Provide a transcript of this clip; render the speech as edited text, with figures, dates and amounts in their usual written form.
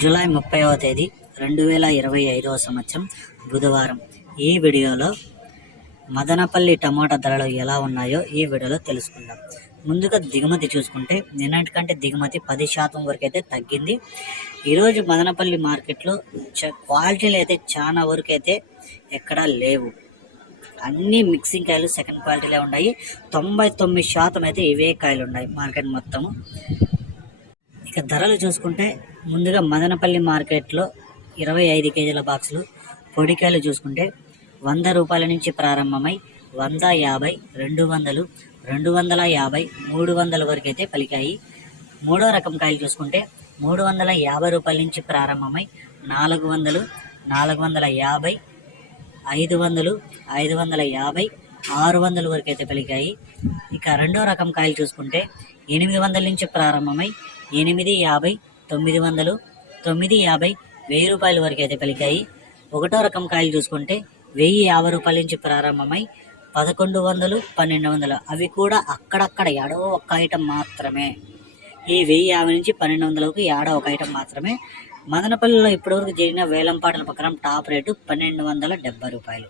July 30వ తేదీ 2025వ సంవత్సరం బుధవారం. ఈ వీడియోలో మదనపల్లి టమాటా ధరలు ఎలా ఉన్నాయో ఈ వీడియోలో తెలుసుకుందాం. ముందుగా దిగుమతి చూసుకుంటే నిన్నటికంటే దిగుమతి 10% వరకు అయితే తగ్గింది. ఈరోజు మదనపల్లి మార్కెట్లో క్వాలిటీలు అయితే చాలా వరకు అయితే ఎక్కడా లేవు. అన్ని మిక్సింగ్ కాయలు సెకండ్ క్వాలిటీలే ఉన్నాయి. 99% అయితే ఇవే కాయలు ఉన్నాయి మార్కెట్ మొత్తము. ఇక ధరలు చూసుకుంటే ముందుగా మదనపల్లి మార్కెట్లో 25 కేజీల బాక్సులు పొడికాయలు చూసుకుంటే 100 రూపాయల నుంచి ప్రారంభమై 150, 200, 250, 300 వరకు అయితే పలికాయి. మూడో రకం కాయలు చూసుకుంటే 350 రూపాయల నుంచి ప్రారంభమై 400, 450, 500, 550, 600 వరకు అయితే పలికాయి. ఇక రెండో రకం కాయలు చూసుకుంటే 800 నుంచి ప్రారంభమై 850, 900, 950, 1000 రూపాయల వరకు అయితే పలికాయి. ఒకటో రకం కాయలు చూసుకుంటే 1050 రూపాయల నుంచి ప్రారంభమై 1100, 1200, అవి కూడా అక్కడక్కడ ఏడో ఒక ఐటెం మాత్రమే. ఈ 1050 నుంచి 1200కు ఏడో ఒక ఐటెం మాత్రమే. మదనపల్లిలో ఇప్పటివరకు జరిగిన వేలంపాటల ప్రకారం టాప్ రేటు 1270 రూపాయలు.